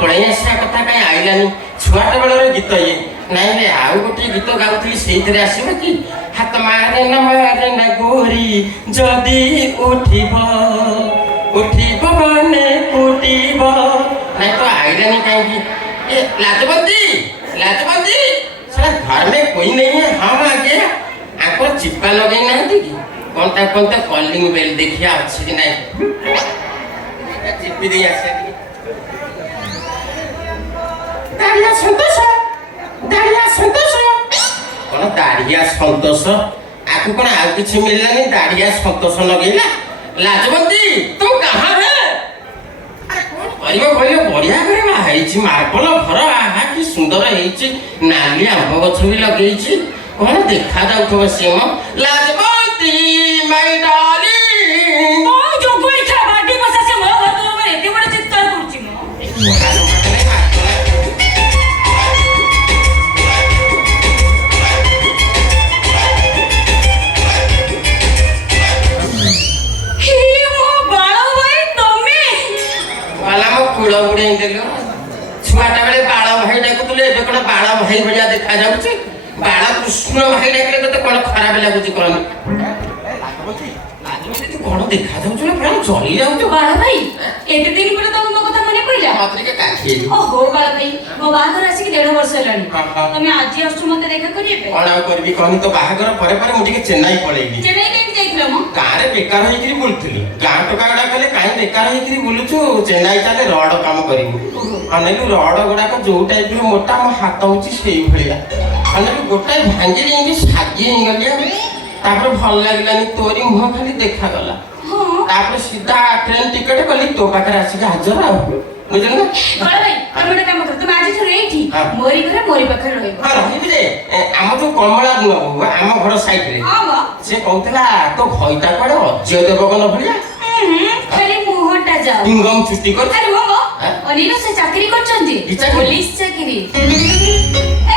पड़े आसा कथा कहीं आइलानी छुआटा बेलर गीत ये नाई रे आउ गोटे गीत गाउथली सेइथरे आसीबो कि हाथ मारे न गोरी जदी उठिबो उठिबो माने उठिबो नहीं तो आइलानी कहीं ए लाजबंदी साला घर में कोई नहीं है हम आ गया आपको चिप्पा लगे ना कि कौन ता कॉलिंग बेल देखिया अच्छी कि नहीं चिप्पी दे आसे दाढ़िया संतोष कौन दाढ़िया संतोष आपको कौन आउ किसी मिललानी दाढ़िया संतोष लगेला लाजबंदी तुम कहाँ है बढ़िया करे हैछि मार्बल घर आहा कि सुंदर हैछि नाली आंब गछ भी लगेछि कौन देखा जाउथबो से म लाजबंती माय डार्लिंग ओ जो कोई बाडी बसा से म घर में एते बड़ चित्कार करछि म कुड़ उड़े देल छुआटा बेले बाल भाई डाकुले ए कौन बाल भाई भलिया देखा जाउछि बाल कृष्ण भाई डाकले तो कौन खराब लगुछि कौन कौन देखा जाउछि ना प्राण चली जाउछि बाल भाई एते दिन पर तो मो कथा मने पइला मात्र के काठी ओहो बाल भाई मो बाहागर आसी के 1.5 वर्ष हेलानी तमे आज आछु मते देखा करिए कौन आ करबी कहनी तो बाहागर परे मु के चेन्नई पळेली चेन्नई केन जाइथिलो म गारे बेकार होई किरी बुलथली गां टका गडा कहले काई बेकार होई किरी बुलुछु चेन्नई चाले रड काम करिवु अनेलु रड गडा को जो टाइप रो मोटा म हाथ होची सेई भलिया अनेलु गोटाय भांगी देंगे सागी गलिया तापर भल लागलानी तोरी मुह खाली देखा गला तापर सीधा ट्रेन टिकट कली तो पाखर आसी के हाजर आ बुझल ना बड़ा भाई हम काम कर तुम आज थोड़े एठी मोरी घरे मोरी पाखर रहइबो हां रहिबि रे हम तो कमला दुआ हम घर साइड रे हां बा से कहतला तो भइता पड़े अजय देवगन भलिया खाली मुहटा जाओ इंगम छुट्टी कर अरे वो अनिल से चाकरी करछन जी पुलिस चाकरी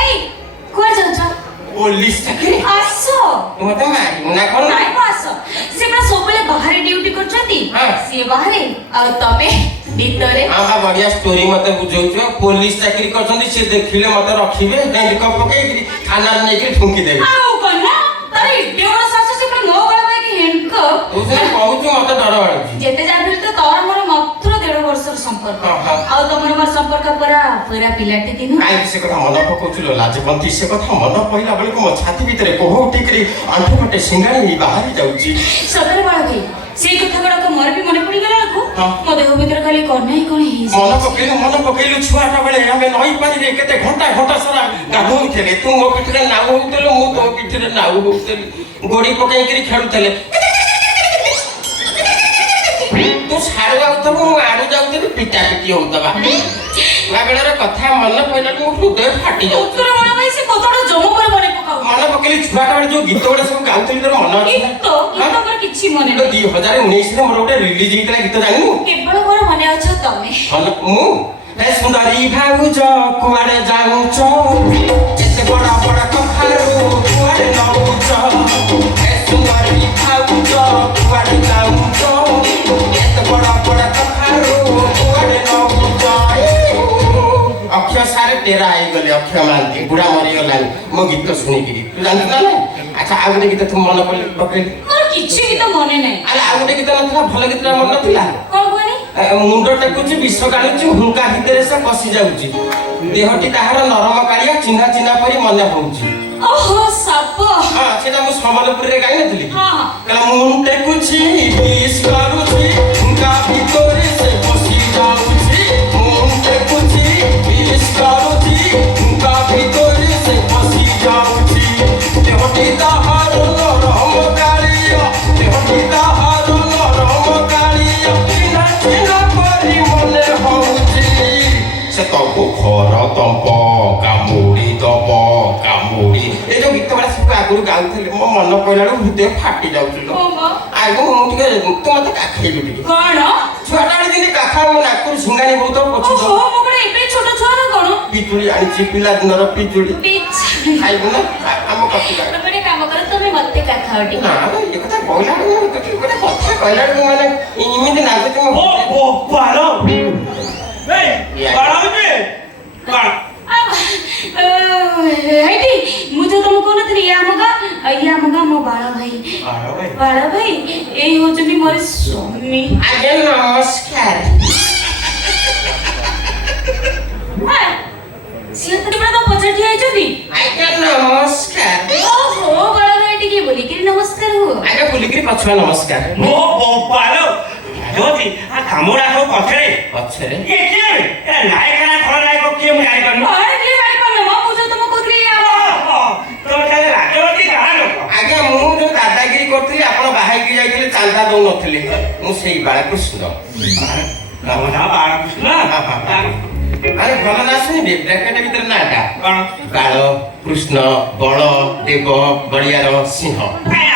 ए कोर जाऊ पुलिस चाकरी आसो मते मारी ना कोन नाही आसो से पूरा सबले बाहर ड्यूटी करछंती से बाहर आ तमे भीतरे आहा बढ़िया स्टोरी मते बुझौछ पुलिस चाकरी करछंती से देखिले मते रखिबे हैंडकप पकेई थाना नै के ठुंकी देबे आउ कोना अरे देवर सासु से पूरा मो गला भाई के हैंडकप तू से कहूछ मते डर बाड़ुची जेते जाबिल तो तोर मोर मात्र 1.5 वर्षर संपर्क आ तमर मोर संपर्क पूरा पिलाटी दिन काई से कथा मन पकोछलो लाजबंती से कथा मन पहिला बळे को छाती भीतर कोहो उठी करी आंठू पटे सिंगाणी बाहरी जाउची सदर बाळ भाई से कथा गडा को मोर भी मने पड़ी गला को मो देह भीतर खाली कोन ही मन पकेलु छुआटा बेले हमें नई पानी रे केते घंटा सारा गाधोउ थेले तू मो पिठरे नाउ होतलो मु तो पिठरे नाउ होतली गोड़ी पकाई करी खेलुतले तू साडू आउतबो मु आडू जाउतबी पिटा पिटी होतबा लागड़र कथा मन पहिला मु हृदय फाटी जाउ उत्तर मन भाई से कतडा जमो पर मने पकाउ मन पकेली छुआटा बेले जो गीत गुडा सब गाउतली तोर मन अछि गीत पर किछि मने तो 2019 रे मोर गोटे रिलीज हितला गीत जानिनु केवल मोर मने अछ तमे हन मु ए सुंदरी भाउज कुआडे जाउछ एते बड़ा बड़ा कखारू कुआडे नउछ ए सुंदरी भाउज कुआडे जाउछ एते बड़ा बड़ा कखारू कुआडे नउछ अक्षय सारे तेरा आई गले अक्षय मानती बुढ़ा मरी गलानी मो गीत सुनी किरी तू जानत ना अच्छा आ गोटे गीत तू मन पकेली मोर किछि गीत मने नै अरे आ गोटे गीत नथला भल गीत मन नथला कोन कोनी मुंड टेकुची विष गाणुची हुंका भितरे से पसी जाउची देहटी ताहार नरम कालिया चिन्हा चिन्हा परी मने होउची ओहो साप हां सेटा मु समलपुर रे गाइ नथली हां कला मुंड टेकुची विष गाणुची हुंका भितरे से पसी जाउची मुंड टेकुची विष गाणुची हुंका भितरे से पसी जाउची देहटी ताहार नरम कालिया देहटी ताहार नरम कालिया चिन्हा परी मने होउची से तको घर तंप कामुड़ी दब कामुड़ी ए जो गीत बड़ा सब आगुर गाउथले मो मन पइलाडू हृदय फाटी जाउछलो आगो मु टिके तू मते काखैलु टिके कोन छुआटा दिने काखा मो नाकुर सिंगानी बहुत पछु ओहो मो कोन एबे छोट छोरा न कोन पिजुली आनी पिला दिनर पिजुली खाइबु ना हम कथि ला तमे काम कर तमे मते काखा टिके ना ये कथा कहलाडू तो गोटे कथा कहलाडू माने इमिति नाचे तुम ओ पारो ए बाळा देखुनी ये आमगा मो बाळा भाई ए होचनी मोर स्वामी आगे नमस्कार सिया तरी बड़ा तो पछड़ ठिया छथि आगे नमस्कार ओहो बाळा भाई टिके बोली कि नमस्कार हो आगे बोली कि पछवा नमस्कार ମୋ ବୋପାଲୋ ଯୋଉଠି ଆ କାମୁଡା ସବୁ ପଛରେ ପଛରେ ଇଏ କିଏ ଏ ନାୟକ ନା ଖଳନାୟକ କିଏ ମୁଁ ଜାଣିପାରୁନି अरे की बारी पर मो पूछो तुम कोथली ତମେ ତାହେଲେ ରାଜବତୀ ଗାଁ ଲୋକ ଆଜ୍ଞା ମୁଁ ଯୋଉ ଦାଦାଗିରି କରୁଥିଲି ଆପଣ ବାହାଇକି ଯାଇଥିଲେ ଚାନ୍ଦା ଦଉନଥିଲେ ମୁଁ ସେଇ ବାଳକୃଷ୍ଣ ତମ ନାଁ ବାଳକୃଷ୍ଣ ଆରେ ଭଲ ନା ଶୁଣିବେ ବ୍ରାକେଟ ଭିତରେ ନାଟା କଣ ବାଳ କୃଷ୍ଣ ବଳ ଦେବ ବଳିଆର ସିଂହ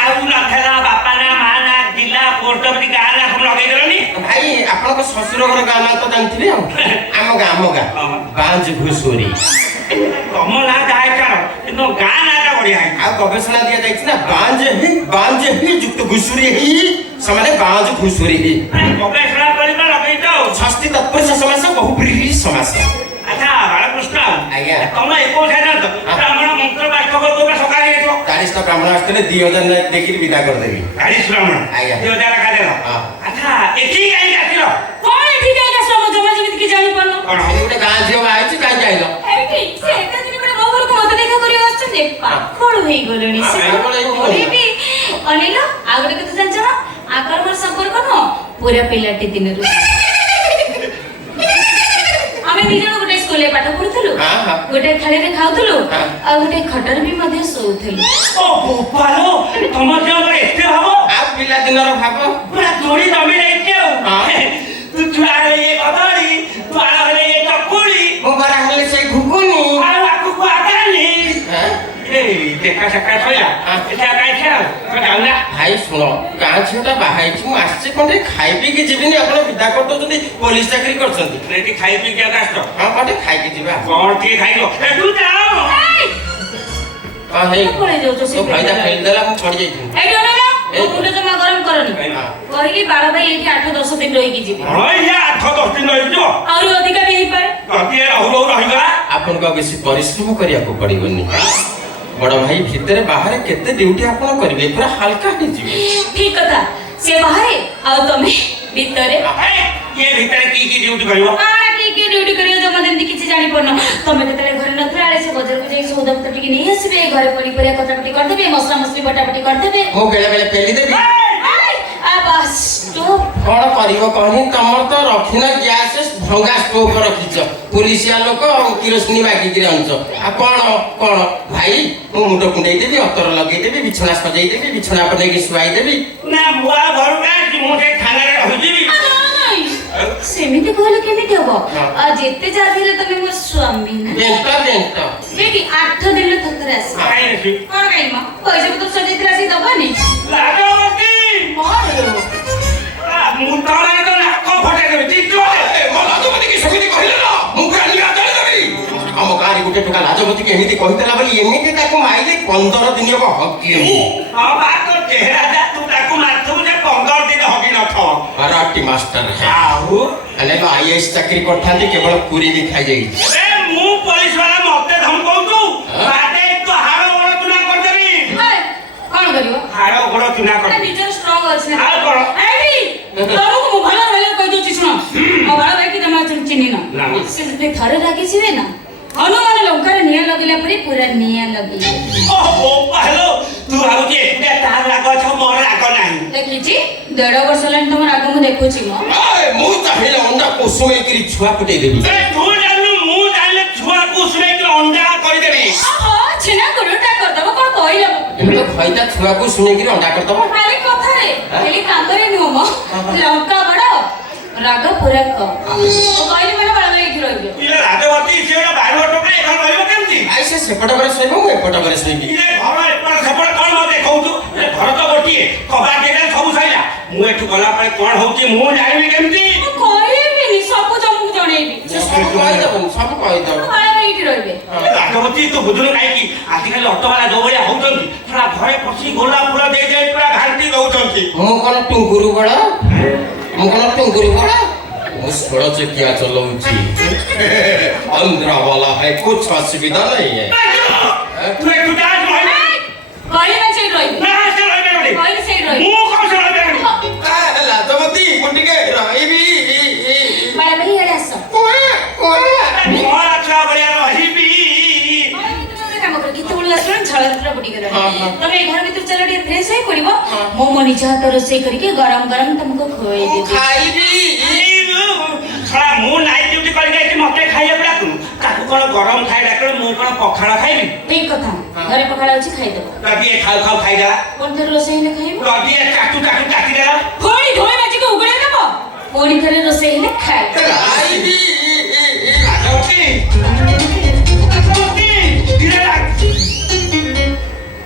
ଆଉ ନଥିଲା ବାପା ନା ମା ନା ଜିଲ୍ଲା ପୋଷ୍ଟ ଅଫିସ ଗାଁ ନା ସବୁ ଲଗେଇଦେଲନି ଭାଇ ଆପଣଙ୍କ ଶ୍ୱଶୁର ଘର ଗାଁ ନାଁ ତ ଜାଣିଥିବେ ଆଉ ଆମ ଗାଁ ବାଞ୍ଜ ଘୁଷୁରୀ ତମ ନାଁ ଯାହା ଛାଡ଼ କିନ୍ତୁ ଗାଁ ନାଁଟା ବଢିଆ ହେଇଛି ଆଉ ଗବେଷଣା ଦିଆଯାଇଛି ନା ବାଞ୍ଜ ହି ଯୁକ୍ତ ଘୁଷୁରୀ ହି ସେମାନେ ବାଞ୍ଜ ଘୁଷୁରୀ ହି ଗବେଷଣା କରିବା ଲଗେଇଛ ଆଉ ଷଷ୍ଠୀ ତତ୍ପୁରୁଷ ସମାସ ବହୁବ୍ରୀହି ସମାସ ଆଚ୍ଛା ବାଳକୃଷ୍ଣ ଆଜ୍ଞା। ତମେ ଏକୋଇଶା ଜାଣିଛ ବ୍ରାହ୍ମଣ ମନ୍ତ୍ର ବାସ୍ତବ କୋଉଟା ସକାଳେ ହେଇଥିବ 40ଟା ବ୍ରାହ୍ମଣ ଆସିଥିଲେ 2000 ଦେଇକିରି ବିଦା କରିଦେବି 40 ବ୍ରାହ୍ମଣ ଆଜ୍ଞା। 2000 ଟଙ୍କା ଦେଲ ହଁ। ଆଚ୍ଛା ଏଠି କାହିଁକି ଆସିଲ कोन ठीक है का समझ जमा जेमिति कि जानि पड़नो କଣ ଆଜି ଗୋଟେ ଗାଁ ଝିଅ ବାହା ହେଇଛି କାହିଁକି ଆଇଲ एठी से एका दिन बड़े मो घर को मत देखा करी आछन पाखळ होई गलेनी से पाखळ होई गलेनी। ओरे भी अनिलो आगरे कत जान्छ ना आकर मोर संपर्क न पूरा पिलाटी दिनरु आमे दिजण गोटे स्कूल पाठ पढुथलु हां हां गोटे थाली रे खाउथलु हाँ। आ गोटे खटर भी मध्ये सोउथलु ଓ ବୋପାଲୋ ତମ ଦେହରେ ଏତେ ଭାବ ଆଉ ପିଲା ଦିନର ଭାବ ପୁରା ଯୋଡ଼ି ଜମି ଯାଇଛି ଆଉ ହଁ। ତୁ ଚୁଡ଼ା ହେଲେ ଇଏ କଦଳୀ ତୁ ଆଳ ହେଲେ ଇଏ ଚକୁଳି ମୁଁ ବରା ହେଲେ ସେ ଘୁଗୁନି ଆଉ ଆଗକୁ ଆଗାନି ହାଁ? ଏଇ ଦେଖା ସାକ୍ଷାତ ସଇଲା ଏଟା କାଇଁ ଖେଳ ତମେ ଯାଉନା ଭାଇ ଶୁଣ ଗାଁ ଝିଅଟା ବାହା ହେଇଛି ମୁଁ ଆସିଛି କଣ ଟିକେ ଖାଇ ପିଇକି ଯିବିନି ଆପଣ ବିଦା କରିଦଉଛନ୍ତି ପୋଲିସ ଚାକିରି କରିଛନ୍ତି ଏଠି ଖାଇ ପିଇକି ଆଉ ଆସିଛ ହଁ କଣ ଟିକେ ଖାଇକି ଯିବା କଣ ଟିକେ ଖାଇବ ଏ ତୁ ଯାଅ ହଁ ହେଇ ପଳେଇ ଯାଉଛ ସେ ତୋ ଭାଇଟା ଫେରିଦେଲା ମୁଁ ପଡି ଯାଇଥିଲି ଏଠି ଅନେଲା ମୋ ମୁଣ୍ଡ ଜମା ଗରମ କରନି କହିଲି ବାଳ ଭାଇ ଏଠି 8-10 ଦିନ ରହିକି ଯିବେ ହଁ ଇଏ 8-10 ଦିନ ରହିଯିବ ଆହୁରି ଅଧିକା ବି ହେଇପାରେ ଯଦି ଏ ରହୁ ରହୁ ରହିଗଲା ଆପଣଙ୍କୁ ଆଉ ବେଶୀ ପରିଶ୍ରମ କରିବାକୁ ପଡିବନି ବଡ ଭାଇ ଭିତରେ ବାହାରେ କେତେ ଡ୍ୟୁଟି ଆପଣ କରିବେ ପୁରା ହାଲକା ହେଇଯିବେ ଠିକ କଥା ସେ ବାହାରେ ଆଉ ତମେ ଭିତରେ ଇଏ ଭିତରେ କି ଡ୍ୟୁଟି କରିବ କାଣା କି ଡ୍ୟୁଟି କରିବ ଜମା ଯେମିତି କିଛି ଜାଣି ପାରୁନ ତମେ ଯେତେବେଳେ ଘରେ ନଥିଲା ବେଳେ ସେ ବଜାରକୁ ଯାଇ ସଉଦା ପତ୍ର ଟିକେ ନେଇ ଆସିବେ ଘରେ ପନିପରିବା କଟାକଟି କରିଦେବେ ମସଲା ମସଲି ବଟାବଟି କରିଦେବେ ମୁଁ ବେଳେ ବେଳେ ପେଲି ଦେବି ଆ ବାସ୍ ଷ୍ଟୋଭ କଣ କରିବ କହନି ତମର ତ ରଖିନ ଗ୍ୟାସ ଭଙ୍ଗା ଷ୍ଟୋଭ ରଖିଛ ପୁଲିସିଆ ଲୋକ କିରୋସିନି ମାଗିକିରି ଆଣୁଛ ଆଉ କଣ ଭାଇ ମୁଁ ମୁଣ୍ଡ କୁଣ୍ଡେଇ ଦେବି ଅତର ଲଗେଇଦେବି ବିଛଣା ସଜେଇ ଦେବି ବିଛଣା ଉପରେ ନେଇକି ଶୁଆଇ ଦେବି ନା ମୁଁ ଆଉ ଘରକୁ ଆସିଛି ମୁଁ ସେ ଥାନାରେ ରହିଯିବି ସେମିତି କହିଲେ କେମିତି ହବ ଆଉ ଯେତେ ଯାହା ହେଲେ ତମେ ମୋର ସ୍ୱାମୀ ନା ବେଣ୍ଟ ବେଟି 8 ଦିନ ଥରେ ଆସିବ କାହିଁ ଅଛି କଣ କାଇଁ ମା ପଇସା ପତ୍ର ସଜେଇଥିଲେ ଆସି ଦବାନି ରାଜବତୀ ମୋର ମୁଁ ତଳେ ତ ନାକ ଫଟେଇ ଦେବି ଚିତ୍ର ଲାଜପତି କି ସେମିତି କହିଲେ ନା ମୁଁ କାଲି ଆଦାଳି ଦେବି ଆମ ଗାଁରେ ଗୋଟେ ଟୋକା ଲାଜପତି କି ଏମିତି କହିଥିଲା ବୋଲି ଏମିତି ତାକୁ ମାଇଲେ 15 ଦିନ ହବ ହକି ହଁ ବା ତୋ ଚେହେରା ଯା ତୁ ତାକୁ ମାରିଥିବୁ ଯେ 15 ଦିନ ହକି ନଥିବ କରାଟି ମାଷ୍ଟର ଆଉ ହେଲେ ଆଇଏଏସ୍ ଚାକିରି କରିଥାନ୍ତି କେବଳ ପୁରୀ ବି ଖାଇଯାଇଛି ଏ ମୁଁ ପୋଲିସ ବାଲା ମତେ ଧମକଉଛୁ ବାଟେ ତୁ ହାଡ଼ ଗୋଡ଼ ଚୁନା କରିଦେବି କଣ କରିବ ହାଡ଼ ଗୋଡ଼ ଚୁନା ଆରେ କରିଦେବି ନିଜର ଷ୍ଟ୍ରଙ୍ଗ ଅଛି ନା ଆଉ କଣ? ଏଇ ତମକୁ ମୁଁ ଭଲ ରହିଲେ କହି ଦଉଛି ଶୁଣ ମୋ ବାଳ ଭାଇ କି ତମେ ଚିହ୍ନି ନା। ନା ସେ ଯଦି ଥରେ ରାଗିଯିବେ ନା ହନୁମାନ ଲଙ୍କାରେ ନିଆଁ ଲଗେଇଲା ପରେ ପୁରା ନିଆଁ ଲଗେଇବେ ଓହୋ ହାଲୋ ତୁ ଭାବୁଛି ଏକୁଟିଆ ତାର ରାଗ ଅଛ ମୋର ରାଗ ନାହିଁ ଦେଖିଛି 1.5 ବର୍ଷ ହେଲାଣି ତମ ରାଗ ମୁଁ ଦେଖୁଛି ମ ମୁଁ ଚାହିଁଲେ ଅଣ୍ଡା କୁସୁମେଇକିରି ଛୁଆ ଫୁଟେଇ ଦେବି ଏ ତୁ ଜାଣିଲୁ ମୁଁ ଜାଣିଲେ ଛୁଆକୁ ଶୁଣେଇକି ଅଣ୍ଡା କରିଦେବି ଛେନା କରୁଟା କରିଦବ କଣ କହିଲ ଏମିତି ଖଇତା ଛୁଆକୁ ଶୁଣେଇକିରି ଅଣ୍ଡା କରିଦବ ଖାଲି କଥାରେ ଖାଲି କାନ୍ଦରେ ନୁହଁ ମ ଲଙ୍କା ବଡ ରାଗ ପୁରା କମ କହିଲି ମାନେ ବାଳ ଭାଇ ଏଠି ରହିବେ ଇଏ ରାଜବତୀ ସେ ଗୋଟେ ବାରୁଅ ଟୋକା ଏখানে ରହିବ କେମିତି ଆଇ ସେ ସେପଟ ଘରେ ଶୋଇବ ମୁଁ ଏପଟ ଘରେ ଶୋଇବି ଇଏ ଘର ଏପଟ ସେପଟ କଣ ମତେ ଦେଖଉଛୁ ଏ ଘର ତ ଗୋଟିଏ କବାଟ ଦେଲେ ସବୁ ସଇଲା ମୁଁ ଏଠୁ ଗଲା ପରେ କଣ ହଉଛି ମୁଁ ଜାଣିବି କେମିତି ମୁଁ କହିବିନି ସବୁ ତମକୁ ଜଣେଇବି ସେ ସବୁ କହିଦବନି ସବୁ କହିଦବ ବାଳ ଭାଇ ଏଠି ରହିବେ ରାଜବତୀ ତୁ ବୁଝୁନୁ କାହିଁକି ଆଜିକାଲି ଅଟୋବାଲା ଯୋଉ ଭଳିଆ ହଉଛନ୍ତି ପୁରା ଘରେ ପଶି ଗୋଲାପ ଫୁଲ ଦେଇ ଦେଇ ପୁରା ଘାଣ୍ଟି ଦଉଛନ୍ତି ମୁଁ କଣ ଟୁଙ୍ଗୁରୁ ବଳ ମୁଁ କଣ ଟୁଙ୍ଗୁରୁ ବଳ ମୁଁ 16 ଚକିଆ ଚଲଉଛି अंदर वाला है कुछ असुविधा नहीं है ତୁ ଏଠୁ ଯା କହିଲି ସେଇଠି ରହିବି। ମୁଁ କଣ ସେ ରହିପାରିବି ଲାଜମତି ମୁଁ ଟିକେ ରହିବି ବାଳା ଭାଇ ଇଆଡେ ଆସ। କଣ ଛୁଆ ଭଳିଆ ରହିବି ବାଳା ଭାଇ, ତମେ ଗୋଟେ କାମ କର, କେତେବେଳୁ ଆସିଲଣି ଝାଳରେ ପୁରା ବୁଡ଼ିଗଲାଣି। ତମେ ଏ ଘର ଭିତରେ ଚାଲ, ଟିକେ ଫ୍ରେଶ ହେଇ ପଡିବ। ମୁଁ ମୋ ନିଜ ହାତ ରୋଷେଇ କରିକି ଗରମ ଗରମ ତମକୁ ଖୁଆଇଦେବି। ଖାଇବି ଶଳା ମୁଁ ନାଇଟ୍ ଡ୍ୟୁଟି କରିକି ଆଇଛି ମତେ ଖାଇବାକୁ ଡାକୁନୁ ତାକୁ କଣ ଗରମ ଖାଇ ଡାକିବ ମୁଁ କଣ ପଖାଳ ଖାଇବି ଠିକ କଥା, ଘରେ ପଖାଳ ଅଛି ଖାଇଦବ। ଯଦି ଏ ଖାଉ ଖାଉ ଖାଇଦେଲା ପୁଣି ଥରେ ରୋଷେଇ ହେଲେ ଖାଇବ। ଯଦି ଏ ଚାଟୁ ଚାଟୁ ଚାଟିଦେଲା ପୁଣି ଧୋଇ ମାଜିକି ଉଗୁଳେଇ ଦବ। ପୁଣି ଥରେ ରୋଷେଇ ହେଲେ ଖାଇବ। ଖାଇବି ରାଜବତୀ